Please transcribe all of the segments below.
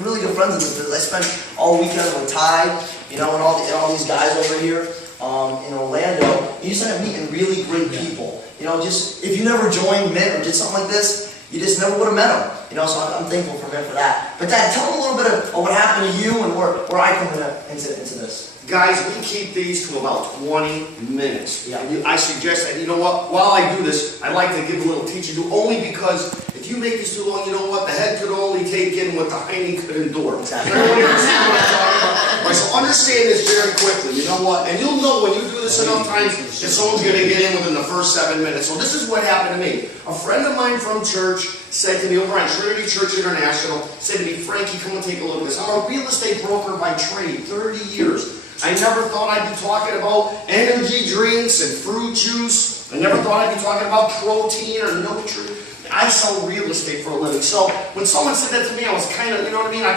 really good friends in this business. I spent all weekend with Ty, you know, and all these guys over here in Orlando. You just end up meeting really great people. You know, just if you never joined Mint or did something like this, you just never would have met them. You know, so I'm thankful for Mint for that. But Dad, tell them a little bit of what happened to you and where I come into this. Guys, we keep these to about 20 minutes. Yeah. I suggest that, you know what, while I do this, I like to give a little teaching to only because if you make this too long, you know what, the head could only take in what the hiney could endure. Exactly. Everybody understand what I'm talking about? Right, so understand this very quickly, you know what, and you'll know when you do this enough times that someone's going to get in within the first 7 minutes. So this is what happened to me. A friend of mine from church said to me over on Trinity Church International, said to me, Frankie, come and take a look at this. I'm a real estate broker by trade, 30 years. I never thought I'd be talking about energy drinks and fruit juice. I never thought I'd be talking about protein or nutrient. I sell real estate for a living. So when someone said that to me, I was kind of, you know what I mean? I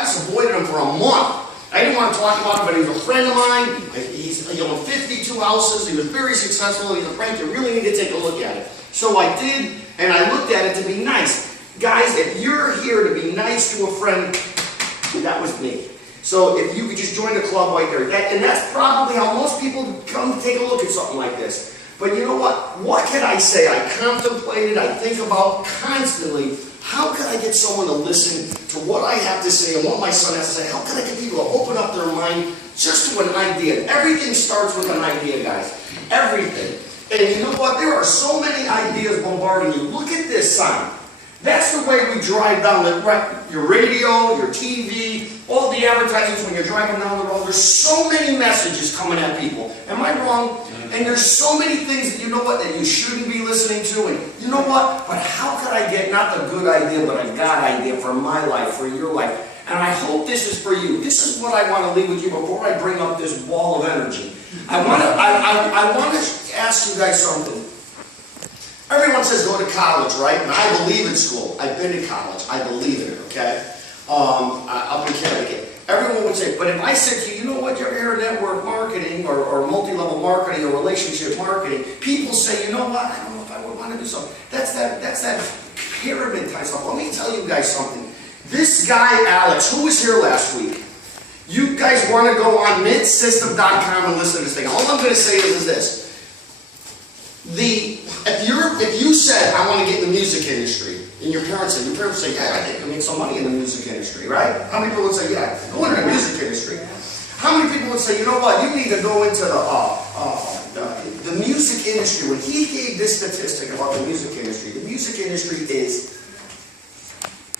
just avoided him for a month. I didn't want to talk about him, but he was a friend of mine. He's, you know, 52 houses. He was very successful. He's a Frank. You really need to take a look at it. So I did, and I looked at it to be nice. Guys, if you're here to be nice to a friend, that was me. So if you could just join the club right there. And that's probably how most people come to take a look at something like this. But you know what? What can I say? I contemplated, I think about constantly, how can I get someone to listen to what I have to say and what my son has to say? How can I get people to open up their mind just to an idea? Everything starts with an idea, guys. Everything. And you know what? There are so many ideas bombarding you. Look at this sign. That's the way we drive down your radio, your TV, all the advertisements when you're driving down the road. There's so many messages coming at people. Am I wrong? And there's so many things that you know what that you shouldn't be listening to. And you know what? But how could I get not the good idea, but a God idea for my life, for your life? And I hope this is for you. This is what I want to leave with you before I bring up this ball of energy. I want to ask you guys something. Everyone says go to college, right? And I believe in school. I've been to college. I believe in it, okay? Up in Connecticut. Everyone would say, but if I said to you, you know what, you're here in network marketing or multi-level marketing or relationship marketing, people say, you know what, I don't know if I would want to do something. That's that pyramid type stuff. Let me tell you guys something. This guy, Alex, who was here last week, you guys want to go on mintsystem.com and listen to this thing. All I'm going to say is this. If you said, I want to get in the music industry, and your parents say, yeah, I think I make some money in the music industry, right? How many people would say, yeah, go into the music industry? How many people would say, you know what, you need to go into the music industry? When he gave this statistic about the music industry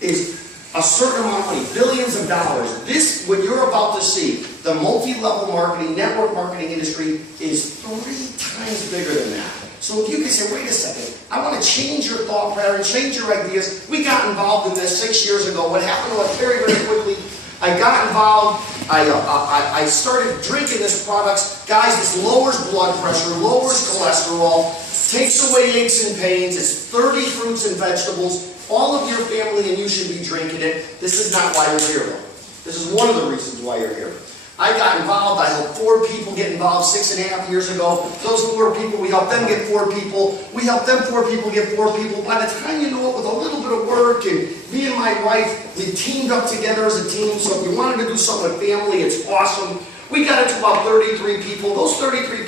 is a certain amount of money, billions of dollars. This, what you're about to see, the multi-level marketing, network marketing industry is 3 times bigger than that. So if you can say, wait a second, I want to change your thought pattern, change your ideas. We got involved in this 6 years ago. What happened to us very, very quickly, I got involved, I started drinking this product. Guys, this lowers blood pressure, lowers cholesterol, takes away aches and pains. It's 30 fruits and vegetables. All of your family and you should be drinking it. This is not why you're here, though. This is one of the reasons why you're here. I got involved. I helped 4 people get involved 6.5 years ago. Those 4 people, we helped them get 4 people. We helped them 4 people get 4 people. By the time you know it, with a little bit of work, and me and my wife, we teamed up together as a team. So if you wanted to do something with family, it's awesome. We got it to about 33 people. Those 33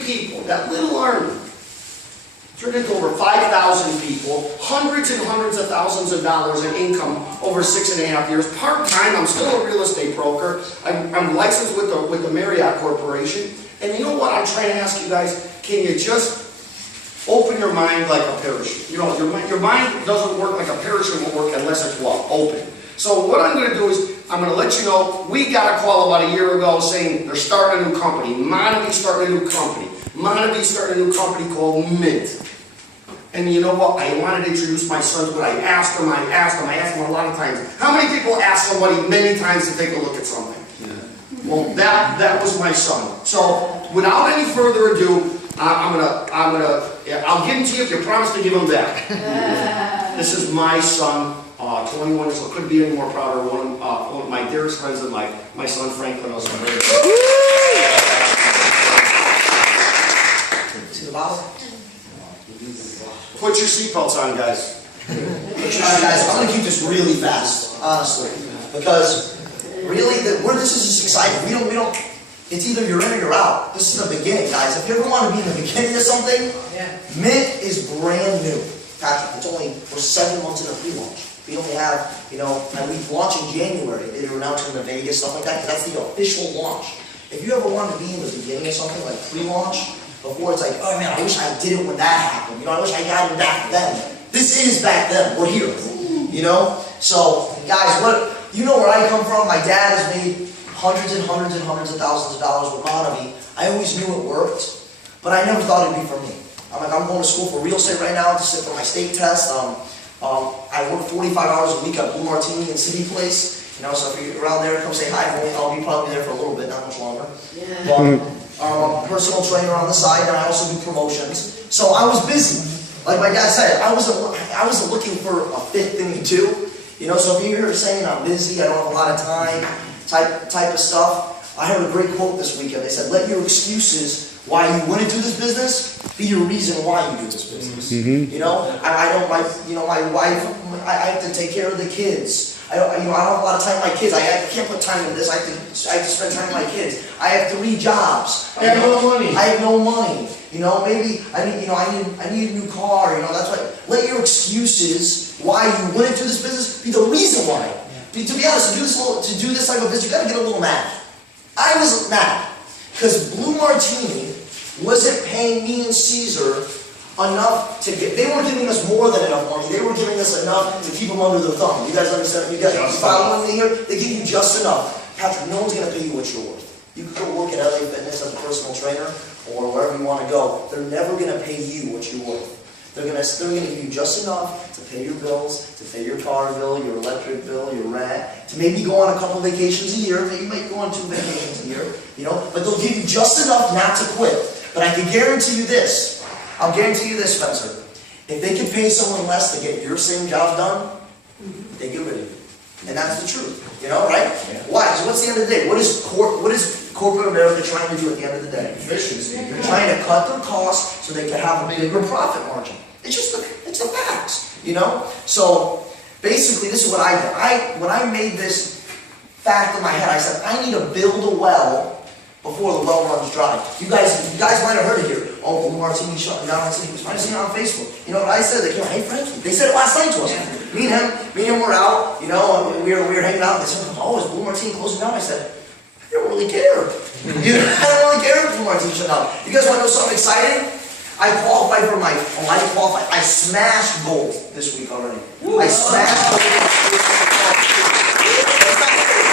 people, that little army, turned into over 5,000 people, hundreds and hundreds of thousands of dollars in income over 6.5 years. Part-time, I'm still a real estate broker. I'm licensed with the Marriott Corporation. And you know what I'm trying to ask you guys? Can you just open your mind like a parachute? You know, your mind doesn't work like a parachute won't work unless it's what? Open. So what I'm going to do is, I'm going to let you know, we got a call about a year ago saying they're starting a new company. Monavy's starting a new company. Monavy's starting a new company called Mint. And you know what? I wanted to introduce my son to it. I asked him a lot of times. How many people ask somebody many times to take a look at something? Yeah. Well, that was my son. So, without any further ado, I'll give him to you if you promise to give him back. This is my son, 21 years old. Couldn't be any more prouder. One of my dearest friends in life, my son Frankie Lanosa. See the bottle? Put your seatbelts on, guys. Alright guys, I'm gonna keep this really fast, honestly, because really, this is just exciting. We don't, it's either you're in or you're out. This is the beginning, guys. If you ever want to be in the beginning of something, Mint is brand new. Patrick, we're 7 months in a pre-launch. We only have, and we launch in January. They were announcing the Vegas, stuff like that, because that's the official launch. If you ever wanted to be in the beginning of something like pre-launch, before it's like, oh man, I wish I did it when that happened. I wish I got it back then. This is back then. We're here. So, guys, you know where I come from. My dad has made hundreds and hundreds and hundreds of thousands of dollars with Bonavi. I always knew it worked, but I never thought it'd be for me. I'm going to school for real estate right now to sit for my state test. I work 45 hours a week at Blue Martini in City Place. So if you're around there, come say hi. I'll be probably there for a little bit, not much longer. But I'm a personal trainer on the side, and I also do promotions. So I was busy. Like my dad said, I wasn't looking for a fit thing to do. So if you're saying I'm busy, I don't have a lot of time, type of stuff, I heard a great quote this weekend. They said, let your excuses why you wouldn't do this business be your reason why you do this business. My wife, I have to take care of the kids. I don't have a lot of time with my kids. I can't put time into this. I have to spend time with my kids. I have 3 jobs. I have no money. I have no money. Maybe I need a new car. That's why. Let your excuses why you wouldn't do this business be the reason why. To be honest, to do this type of business, you got to get a little mad. I was mad because Blue Martini wasn't paying me and Caesar enough to get. They weren't giving us more than enough money. They were giving us enough to keep them under the thumb. You guys understand? You following me here? They give you just enough. Patrick, no one's going to pay you what you're worth. You can go work at LA Fitness as a personal trainer or wherever you want to go. They're never going to pay you what you're worth. They're going to give you just enough to pay your bills, to pay your car bill, your electric bill, your rent, to maybe go on a couple vacations a year. Maybe you might go on 2 vacations a year, but they'll give you just enough not to quit. But I can guarantee you this. I'll guarantee you this, Spencer. If they could pay someone less to get your same job done, they get rid of you. And that's the truth, right? Yeah. Why? Because what's the end of the day? What is corporate America trying to do at the end of the day? Efficiency. They're trying to cut their costs so they can have a bigger profit margin. It's the facts, So basically, this is what I did. When I made this fact in my head, I said I need to build a well before the well runs dry. You guys might have heard it here. Oh, Blue Martini shutting down. I said he was probably seeing it on Facebook. You know what I said? They came, hey Frankie. They said it last night to us. Me and him were out. And we were hanging out. And they said, oh, is Blue Martini closing down? I said, I don't really care. I don't really care if Blue Martini shut down. You guys want to know something exciting? I qualified for I smashed gold this week already. I smashed gold.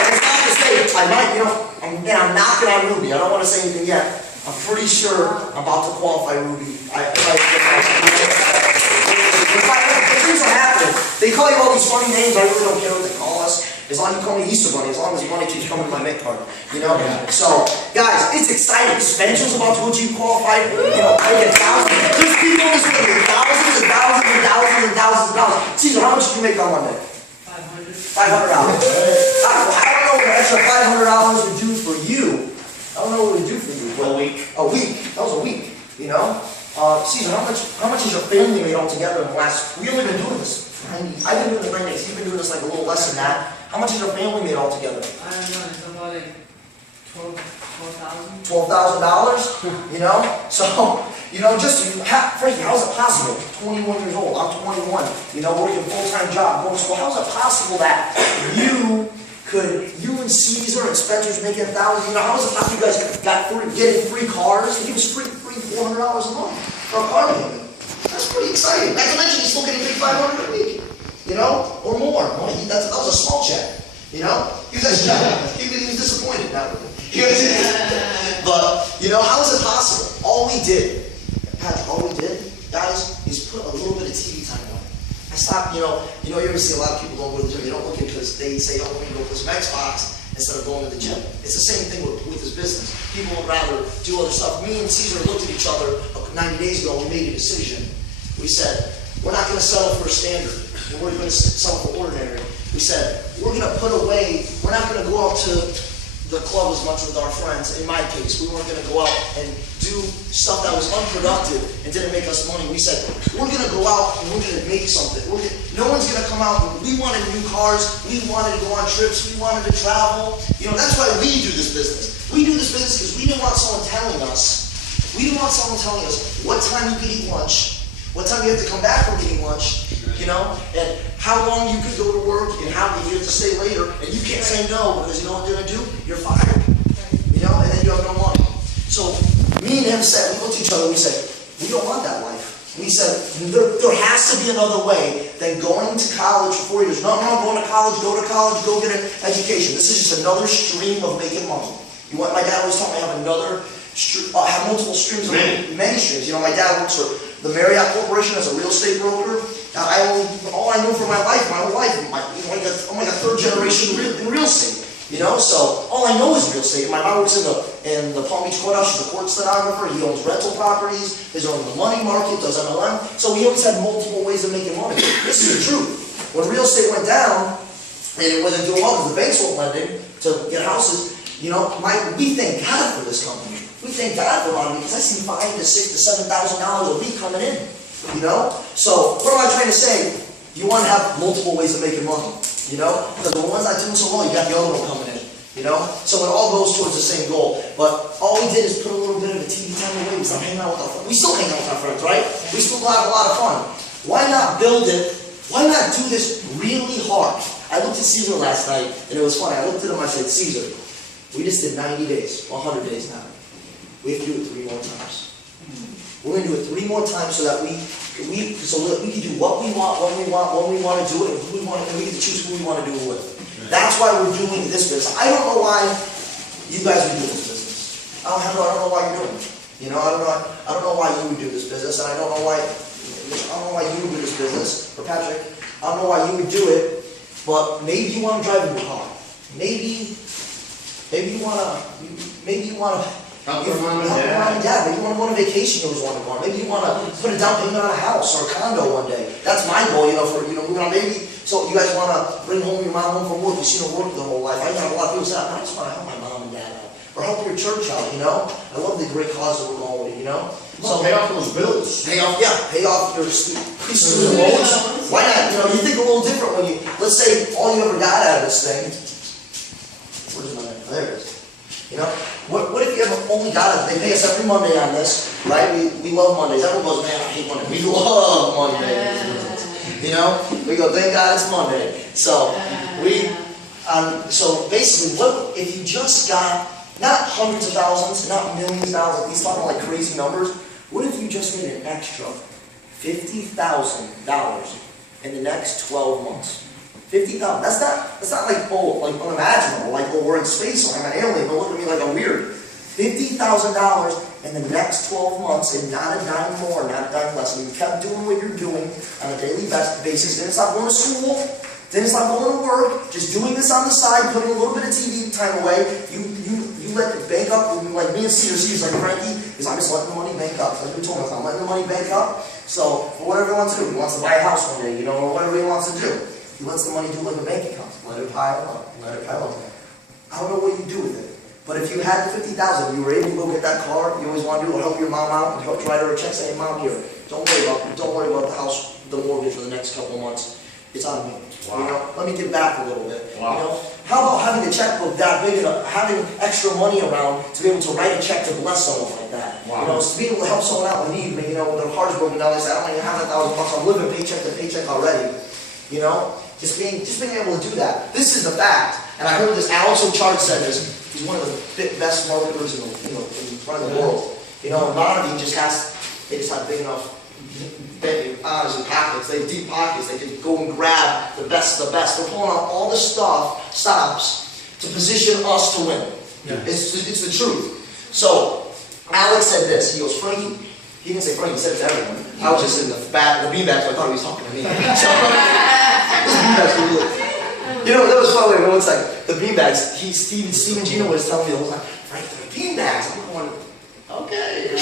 It's not to say, I might, I'm knocking on Ruby. I don't want to say anything yet. I'm pretty sure I'm about to qualify Ruby. Things are happening. They call you all these funny names. I really don't care what they call us. As long as you call me Easter Bunny, as long as the money keeps coming to my mint card. So, guys, it's exciting. Spencer's about to go to qualify. Like thousands. There's people in this room, thousands and thousands and thousands and thousands of dollars. Caesar, how much did you make on Monday? $500. I don't know what an extra $500 would do for you. I don't know what it would do for you. A week. A week. That was a week. Caesar, how much is your family made all together in the last? We've only been doing this. I've been doing this 9 days. You've been doing this like a little less than that. How much is your family made all together? I don't know. It's about like $12,000. $12,000. So Frankie, how is it possible? 21 years old. I'm 21. Working a full-time job, going to school. How is it possible that you and Caesar and Spencer's making $1,000? How is it possible you guys getting free cars? They give us free $400 a month for a car payment. That's pretty exciting. Not to mention he's still getting paid $500 a week, or more. That was a small check, You guys, he was disappointed now. But how is it possible? All we did, guys, is put a little bit of TV time on. I stopped. You ever see a lot of people don't go to the gym. They don't look at because they say, oh, let me go play some Xbox instead of going to the gym. It's the same thing with this business. People would rather do other stuff. Me and Caesar looked at each other 90 days ago and we made a decision. We said, we're not going to settle for a standard. And we're going to settle for ordinary. We said, we're going to put away, we're not going to go out to the club as much with our friends. In my case, we weren't going to go out and do stuff that was unproductive and didn't make us money. We said, we're going to go out and we're going to make something. No one's going to come out. We wanted new cars. We wanted to go on trips. We wanted to travel. You know, that's why we do this business. We do this business because we didn't want someone telling us. We didn't want someone telling us what time you could eat lunch, what time you have to come back from eating lunch, you know, and how long you could go to work, and how you have to stay later, and you can't say no because you know what they're going to do? You're fired, you know, and then you have no money. So me and him said, we looked at each other, we said, we don't want that life. We said, there has to be another way than going to college for 4 years. No, going to college, go get an education. This is just another stream of making money. You want, my dad always told me I have multiple streams, many streams. You know, my dad works for the Marriott Corporation as a real estate broker. All I knew for my whole life, I'm like a third generation in real estate. You know, so all I know is real estate. My mom works in the Palm Beach courthouse. She's a court stenographer. He owns rental properties. He's on the money market, does MLM. So we always had multiple ways of making money. This is the truth. When real estate went down, and it wasn't doing well because the banks weren't lending to get houses, you know, we thank God for this company. We thank God for money because I see $5,000 to $6,000 to $7,000 a week coming in. You know? So what am I trying to say? You want to have multiple ways of making money. You know? Because the one's not doing so well, you got the other one coming in. You know? So it all goes towards the same goal. But all we did is put a little bit of a TV time away. We stopped hanging out with our friends. We still hang out with our friends, right? We still have a lot of fun. Why not build it? Why not do this really hard? I looked at Caesar last night, and it was funny. I looked at him, I said, Caesar, we just did 90 days, 100 days now. We have to do it 3 more times. We're going to do it 3 more times so that we can do what we want, when we want to do it, and who we want, and we get to choose who we want to do it with. That's why we're doing this business. I don't know why you guys would do this business. I don't know why you're doing it. You know, I don't know why you would do this business, and I don't know why you would do this business, or Patrick. I don't know why you would do it, but maybe you want to drive a new car. Maybe you want to help your mom and dad. Maybe you want to go on a vacation you always wanted to go on. Maybe you want to put a down payment on a house or a condo one day. That's my goal, moving on. Maybe, so you guys want to bring your mom home from work. You've seen her work their whole life. I have a lot of people say, I just want to help my mom and dad out. Or help your church out, you know? I love the great cause that we're going with it, you know? So pay off those bills. Pay off your student loans. Why not? You know, you think a little different when let's say all you ever got out of this thing. Where's my name? There it is. You know, what if you ever only got it? They pay us every Monday on this, right? We love Mondays. Everyone goes, man, I hate Monday. We love Mondays. You know, we go, thank God it's Monday. So so basically, what if you just got not hundreds of thousands, not millions of dollars? These talking like crazy numbers. What if you just made an extra $50,000 in the next 12 months? 50,000. That's not like unimaginable. Like, we're in space or I'm an alien. Don't look at me like I'm weird. $50,000 in the next 12 months, and not a dime more, not a dime less. And you kept doing what you're doing on a daily basis. Didn't stop going to school. Didn't stop going to work. Just doing this on the side, putting a little bit of TV time away. You let it bank up. Like me and Caesar's like Frankie, because I'm just letting the money bank up. Like we told him, I'm letting the money bank up. So for whatever he wants to do, he wants to buy a house one day, or whatever he wants to do. He lets the money do like a bank account. Let it pile up. Let it pile up. I don't know what you do with it. But if you had the $50,000, you were able to go get that car, you always want to do, help your mom out, and help write her a check, say, hey, Mom, here, don't worry about the house, the mortgage for the next couple of months. It's on me. Wow. You know, let me give back a little bit. Wow. You know, how about having a checkbook that big enough, having extra money around to be able to write a check to bless someone like that? Wow. You know, to be able to help someone out in need. When their heart's broken down, they say, I don't even have $1,000. I'm living paycheck to paycheck already. You know, just being able to do that. This is the fact. And I heard this. Alex O'Chart said this. He's one of the best marketers in front of the world. You know, and Bonavie they just have big enough pockets. They have deep pockets. They can go and grab the best of the best. They're pulling out all the stops to position us to win. Yeah. It's the truth. So Alex said this. He goes, Frankie. He didn't say Frankie. He said it to everyone. I was just in the beanbag, so I thought he was talking to me. You know, that was funny. It's like the beanbags. Steve and Gino was telling me the whole time, Frank, they're beanbags. I'm going, okay.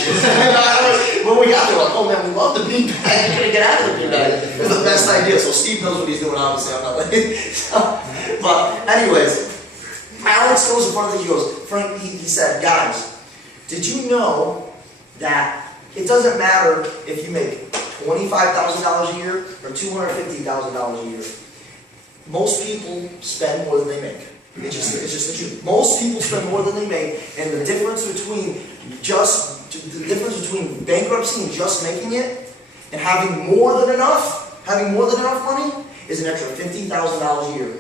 When we got there, like, oh man, we love the beanbag. We're gonna get out of the beanbag. It was the best idea. So Steve knows what he's doing. Obviously, I'm not like. But anyways, Alex goes in front of me, he goes, Frank, he said, guys, did you know that it doesn't matter if you make $25,000 a year or $250,000 a year. Most people spend more than they make. It's just the truth. Most people spend more than they make, and the difference between bankruptcy and just making it and having more than enough money is an extra $50,000 a year.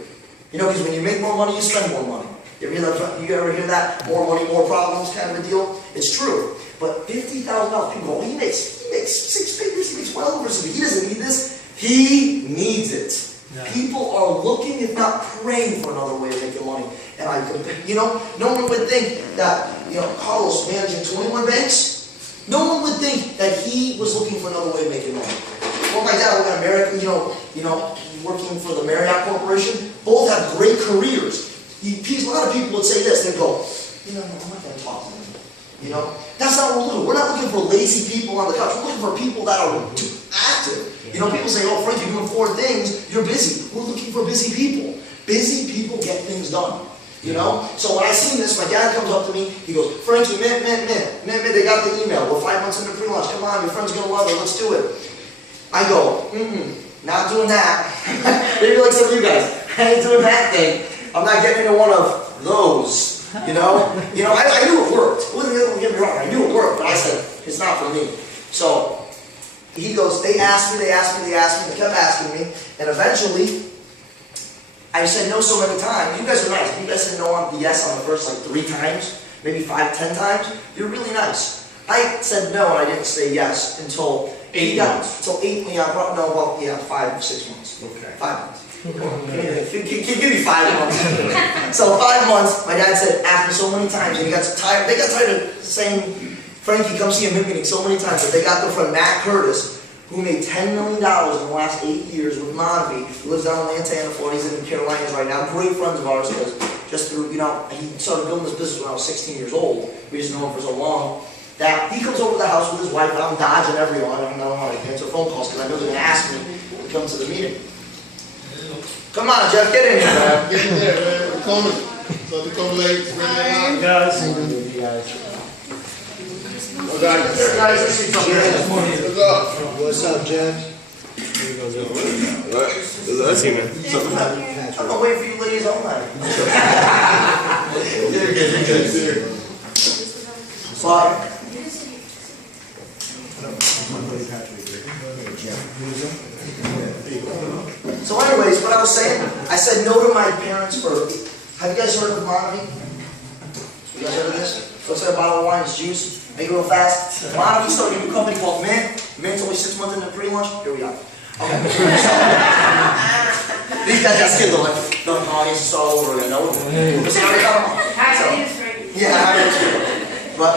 You know, because when you make more money, you spend more money. You ever hear that? More money, more problems kind of a deal? It's true. But $50,000, people go, well, he makes 6 figures, he makes well over, so he doesn't need this. He needs it. Yeah. People are looking, if not praying, for another way of making money. And no one would think that, Carlos managing 21 banks, no one would think that he was looking for another way of making money. Well, my dad, an American, working for the Marriott Corporation, both have great careers. A lot of people would say this, they'd go, I'm not going to talk to them. That's not what we're looking for. We're not looking for lazy people on the couch. We're looking for people that are active. People say, oh, Frank, you're doing 4 things, you're busy. We're looking for busy people. Busy people get things done. So when I seen this, my dad comes up to me, he goes, Frankie, mint, they got the email. We're 5 months into pre-launch. Come on, your friend's going to love it. Let's do it. I go, not doing that. Maybe like some of you guys. I ain't doing that thing. I'm not getting into one of those. I knew it worked. Don't get me wrong, I knew it worked, but I said, it's not for me. So he goes, they asked me, they kept asking me, and eventually, I said no so many times. You guys are nice. You guys said no on yes on the first 3 times, maybe 5, 10 times. You're really nice. I said no, and I didn't say yes until 8 months. Until 5, 6 months. Okay. 5 months. Give me 5 months. So 5 months, my dad said, asked me so many times, and they got tired of saying, Frankie, come see a mint meeting so many times, that they got their friend Matt Curtis, who made $10 million in the last 8 years with Monvi, who lives down in Lantana, Florida, he's in the Carolinas right now, great friends of ours, because just through, he started building this business when I was 16 years old, we just know him for so long, that he comes over to the house with his wife, and I'm dodging everyone, I don't want to answer phone calls, because I know they're going to ask me to come to the meeting. Come on, Jeff, get in here, man. Get in there, man. We're coming. So we come late. Hi, guys. Oh, guys, let's see something. What's up? What's up, Jen? Let's see, man. I'm gonna wait for you ladies all night. So anyways, what I was saying, I said no to my parents for, have you guys heard of Monvi? You guys heard of this? Looks like a bottle of wine, it's juice. Make it real fast. Monvi started a new company called Mint. Mint's only 6 months into pre-launch. Here we are. Okay. These guys got skin though, like, the audience is all over again. No, but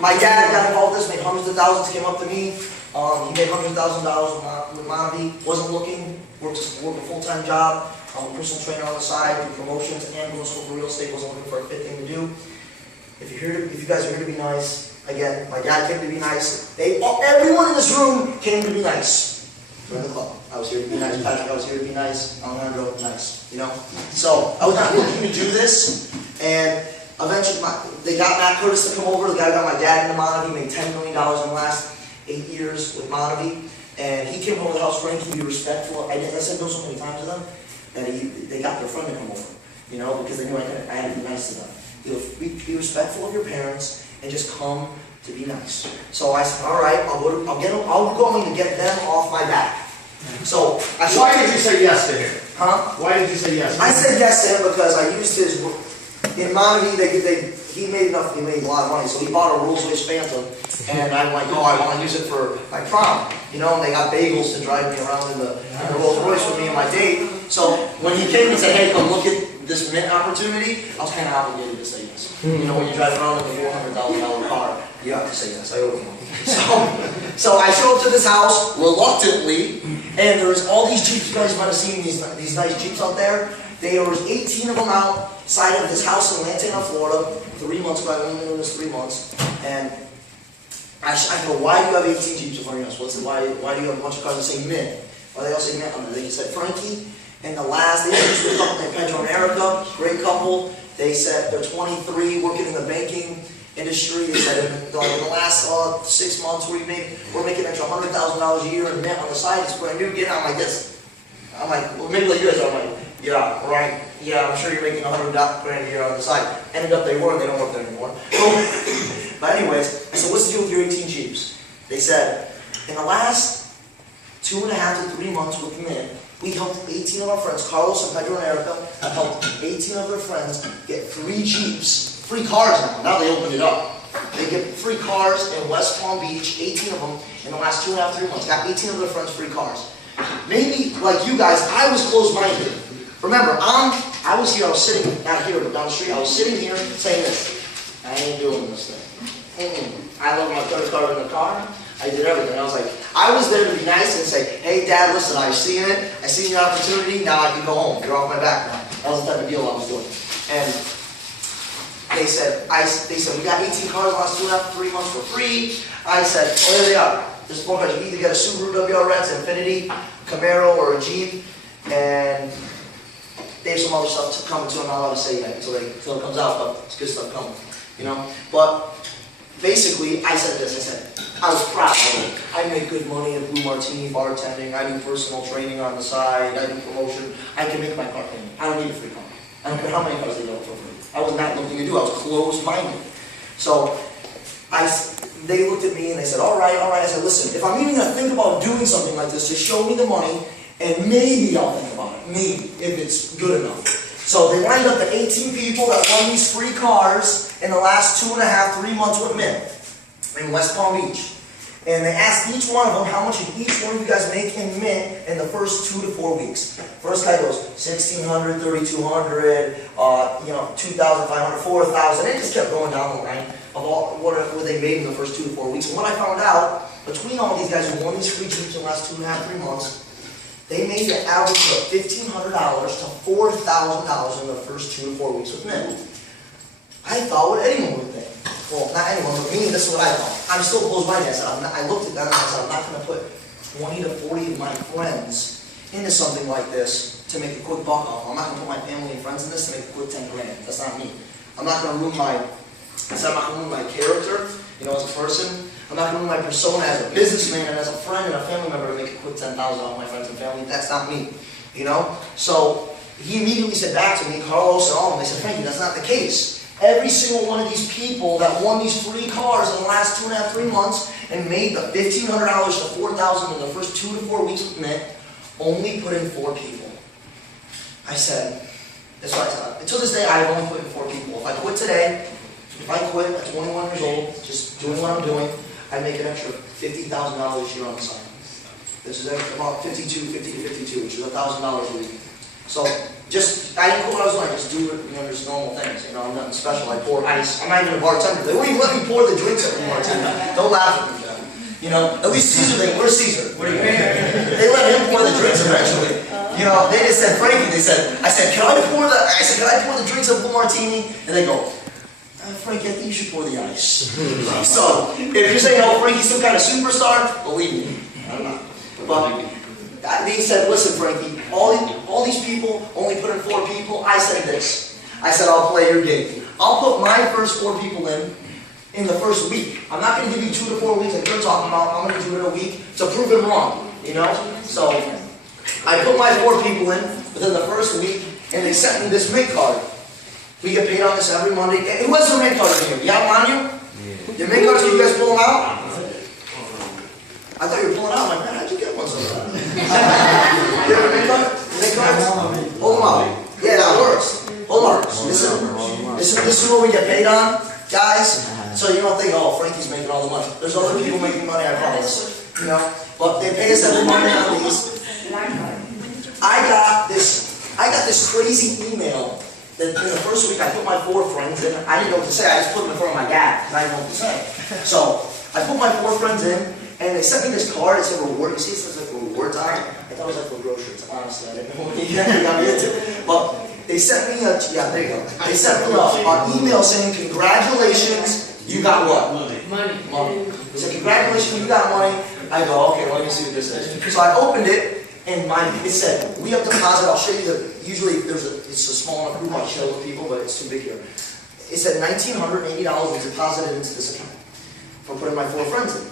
my dad got involved in this, made hundreds of thousands, came up to me. He made $100,000 with Monvi, wasn't looking, worked a full-time job, a personal trainer on the side, do promotions, and going to school for real estate, wasn't looking for a fit thing to do. If you guys are here to be nice, again, my dad came to be nice. Everyone in this room came to be nice. Join the club. I was here to be nice. Patrick, I was here to be nice. Alejandro, nice. So I was not looking to do this, and eventually they got Matt Curtis to come over. The guy got my dad into Monvi, made $10 million in the last 8 years with Monvi, and he came over to the house. Frankie, be respectful. I said no so many times to them that they got their friend to come over, because they knew I had to be nice to them. Be respectful of your parents and just come to be nice. So I said, all right, I'll going to get them off my back. So why did you say yes to him? Huh? Why did you say yes to him? I said yes to him because I used his. In Monvi, he made a lot of money, so he bought a Rolls-Royce Phantom, and I'm like, oh, I want to use it for my prom, and they got bagels to drive me around in the Rolls-Royce with me and my date. So when he came and said, hey, come look at this mint opportunity, I was kind of obligated to say yes. When you drive around in the $400,000 car, you have to say yes. I owe you. So I show up to this house reluctantly, and there's all these Jeeps. You guys might have seen these nice Jeeps out there. There was 18 of them outside of this house in Lantana, Florida, 3 months ago. I only knew this 3 months. And I go, why do you have 18 Jeeps in front of your house? Why do you have a bunch of cars that say Mint? Why they all say Mint on there? They said Frankie and the last, they introduced a couple named Pedro and Erica, great couple. They said they're 23, working in the banking industry. They said in the last 6 months we're making extra $100,000 a year in net on the side. It's brand new. I'm like this. I'm like, well, maybe like you guys. I'm like, yeah, right. Yeah, I'm sure you're making $100,000 a year on the side. Ended up they were, and they don't work there anymore. But anyways, I said, what's the deal with your 18 Jeeps? They said, in the last 2.5 to 3 months with Mint, we helped 18 of our friends, Carlos and Pedro and Erica, have helped 18 of their friends get 3 Jeeps, 3 cars now. Now they opened it up. They get 3 cars in West Palm Beach, 18 of them in the last 2.5 to 3 months. Got 18 of their friends 3 cars. Maybe like you guys, I was closed-minded. Remember, I was here, I was sitting, not here, but down the street, I was sitting here saying this. I ain't doing this thing. I left my credit card in the car. I did everything. I was like, I was there to be nice and say, hey Dad, listen, I've seen it. I seen your opportunity, now I can go home. You're off my back now. That was the type of deal I was doing. And they said, we got 18 cars the last 2.5 to 3 months for free. I said, oh, there they are. There's 4 cars. You either get a Subaru WRX, Infiniti, Camaro, or a Jeep. And they have some other stuff coming too. I'm not allowed to say yet until it comes out, but it's good stuff coming, you know. But basically, I said this. I said I was proud. I make good money in Blue Martini bartending. I do personal training on the side. I do promotion. I can make my car payment. I don't need a free car. I don't care how many cars they go for free. I was not looking to do. I was closed-minded. So they looked at me and they said, all right. I said, listen, if I'm even going to think about doing something like this, just show me the money. And maybe I'll think about it, maybe, if it's good enough. So they lined up the 18 people that won these free cars in the last 2.5, 3 months with Mint in West Palm Beach. And they asked each one of them, how much did each one of you guys make in Mint in the first 2 to 4 weeks? First guy goes, $1,600, $3,200, $2,500, $4,000. It just kept going down the line of all what they made in the first 2 to 4 weeks. And what I found out, between all these guys who won these free Jeeps in the last 2.5, 3 months, they made an average of $1,500 to $4,000 in the first 2 to 4 weeks with Mint. I thought what anyone would think. Well, not anyone, but me, this is what I thought. I'm still closed-minded. I looked at them and I said, I'm not going to put 20 to 40 of my friends into something like this to make a quick buck off. I'm not going to put my family and friends in this to make a quick 10 grand. That's not me. I'm not going to ruin my character, as a person. I'm not going to ruin my persona as a businessman and as a friend and a family member to make a quick $10,000 off my friends and family. That's not me, So he immediately said back to me, Carlos and all of them, they said, Frankie, that's not the case. Every single one of these people that won these 3 cars in the last 2.5, 3 months and made the $1,500 to $4,000 in the first 2 to 4 weeks with Mint only put in 4 people. I said, that's what I said. Until this day, I've only put in 4 people. If I quit today, if I quit at 21 years old, just doing what I'm doing, I'd make an extra $50,000 a year on the side. This is about 50 to 52, which is $1,000 a week. So I didn't know what I was doing. I just do it, just normal things. I'm nothing special. I pour ice. I'm not even a bartender. They won't even let me pour the drinks at the bartender. Don't laugh at me, Jeff. At least Caesar, where's Caesar? What do you mean? They let him pour the drinks eventually. They just said, Frankie, I said, can I pour the drinks at Blue Martini? And they go, Frankie, I think you should pour the ice. So, if you're saying, oh, Frankie's some kind of superstar, believe me, I'm not. But they said, listen, Frankie, all these people only put in 4 people. I said this. I said, I'll play your game. I'll put my first 4 people in the first week. I'm not going to give you 2 to 4 weeks like you're talking about. I'm going to do it in a week to prove them wrong, So, I put my 4 people in within the first week, and they sent me this Mint card. We get paid on this every Monday. Who has a Mint card in here? You have them on you? Yeah. Your Mint cards, you guys pull them out? I thought you were pulling out. I'm like, man, how'd you get one sometime? You have a Mint card? Mint cards? Hold them out. Yeah, that works. Hold on. This is what we get paid on, guys. So you don't think, oh, Frankie's making all the money. There's other people making money, I promise. But they pay us every Monday on these. I got this crazy email that in the first week I put my 4 friends in. I didn't know what to say. I just put them in front of my dad because I didn't know what to say. So I put my 4 friends in, and they sent me this card. It said reward. You see, it says like rewards on it. I thought it was like for groceries. Honestly, I didn't know what you got me into. But they sent me there you go. They sent me an email saying congratulations, you got what? Money. They said congratulations, you got money. I go, okay, let me see what this is. So I opened it. And it said, we have deposit, I'll show you usually it's a small enough group I show with people, but it's too big here. It said $1,980 was deposited into this account for putting my 4 friends in.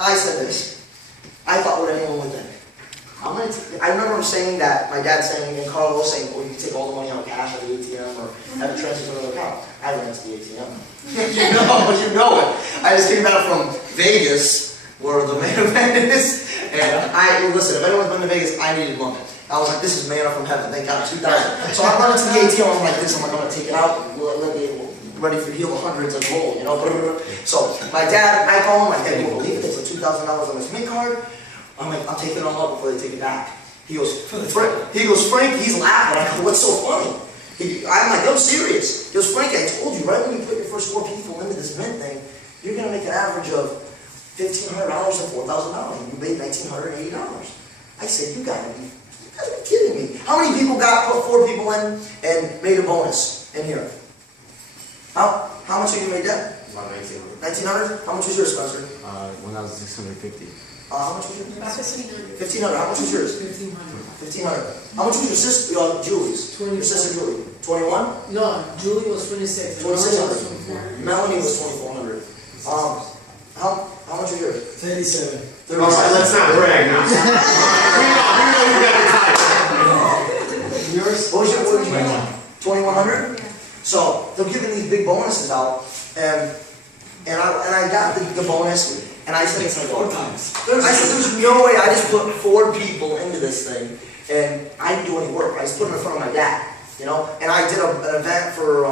I said this, I thought what anyone would think. I remember him saying that, my dad saying, and Carl was saying, well, you can take all the money out cash at the ATM or have it transferred to another account. I ran to the ATM. you know it. I just came back from Vegas, where the main event is, and listen, if anyone's been to Vegas, I needed money. I was like, this is manna from heaven, thank God, 2,000. So I run into the ATM, I'm like this, I'm going to take it out, let me ready for heal the hundreds and roll, you know. So my dad, I call him, my dad won't believe it, there's $2,000 on this mint card. I'm like, I'll take it all out before they take it back. He goes, Frank, he's laughing. I go, what's so funny? I'm like, I'm serious. He goes, Frank, I told you, right when you put your first 4 people into this mint thing, you're going to make an average of $1,500 and $4,000. And you made $1,980. I said, you gotta be kidding me. How many people put 4 people in and made a bonus in here? How much have you made that? About 1,900. 1,900? How much was yours, Spencer? 1,650. How much was yours? About 1,500. 1,500. How much was yours? 1,500. 1,500. How much was your sister, Julie's? 24. Your sister Julie? 21? No, Julie was 26. 2,600. Melanie was 2,400. How much was yours? 37. All right, let's not brag now. we know you got the title. Yours? What was your 2,100? So they're giving these big bonuses out, and I got the bonus, and I said, it's like 4 times. I said, there's no way I just put 4 people into this thing, and I didn't do any work. I just put them in front of my dad, you know. And I did an event for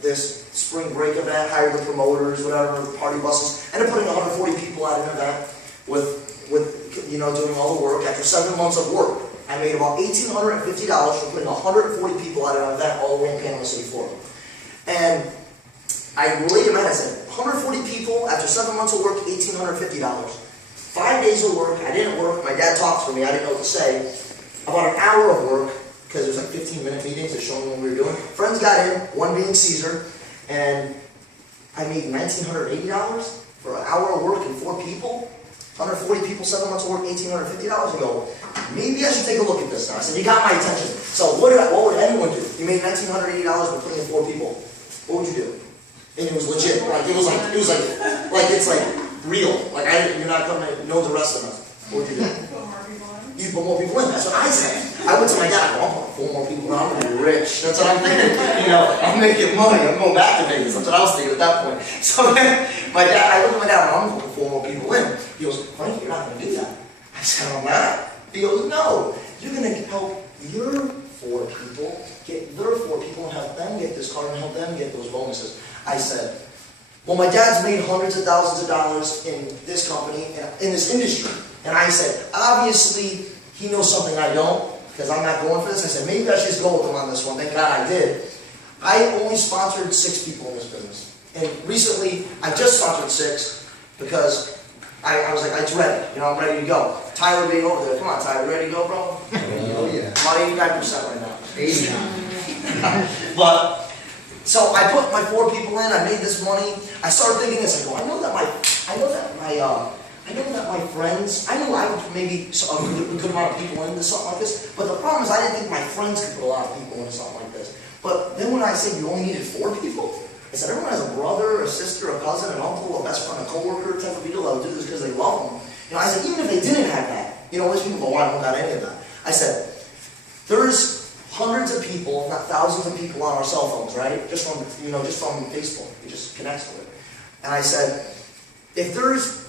this spring break event, hired the promoters, whatever, party buses, ended up putting 140 people at an event with you know, doing all the work. After 7 months of work, I made about $1,850 for putting 140 people at an event all the way in Panama City, Florida. And I related them, I said, 140 people, after 7 months of work, $1,850. 5 days of work, I didn't work, my dad talked for me, I didn't know what to say. About an hour of work, because it was like 15-minute meetings to show me what we were doing. Friends got in, one being Caesar, and I made $1,980 for an hour of work and 4 people. 140 people, 7 months of work, $1,850. I go, maybe I should take a look at this now. I said, you got my attention. So what would anyone do? You made $1,980 by putting in 4 people. What would you do? And it was legit. Like it's like real. Like you're not gonna know the rest of us. What would you do? You put more people in. That's what I said. I went to my dad. I'm putting 4 more people in. I'm gonna be rich. That's what I'm thinking. You know, I'm making money. I'm going back to Vegas. That's what I was thinking at that point. So then I looked at my dad. I'm gonna put 4 more people in. He goes, Frankie, you're not gonna do that. I said, I'm not. He goes, no. You're gonna help your 4 people get their 4 people and help them get this card and help them get those bonuses. I said, well, my dad's made hundreds of thousands of dollars in this company, in this industry. And I said, obviously, he knows something I don't, because I'm not going for this. I said, maybe I should just go with him on this one. Thank God I did. I only sponsored 6 people in this business. And recently, I just sponsored 6 because I was like, it's ready. You know, I'm ready to go. Tyler being over there. Come on, Tyler, ready to go, bro? Oh, yeah. About 89% right now. 89. But, so I put my 4 people in, I made this money. I started thinking this, I go, I know that my friends, I knew I would maybe a good amount of people into something like this, but the problem is I didn't think my friends could put a lot of people into something like this. But then when I said you only needed 4 people, I said everyone has a brother, a sister, a cousin, an uncle, a best friend, a coworker, type of people that would do this because they love them. You know, I said even if they didn't have that, you know, most people go, oh, I don't got any of that. I said, there's hundreds of people, if not thousands of people on our cell phones, right? Just from Facebook. It just connects to it. And I said, if there's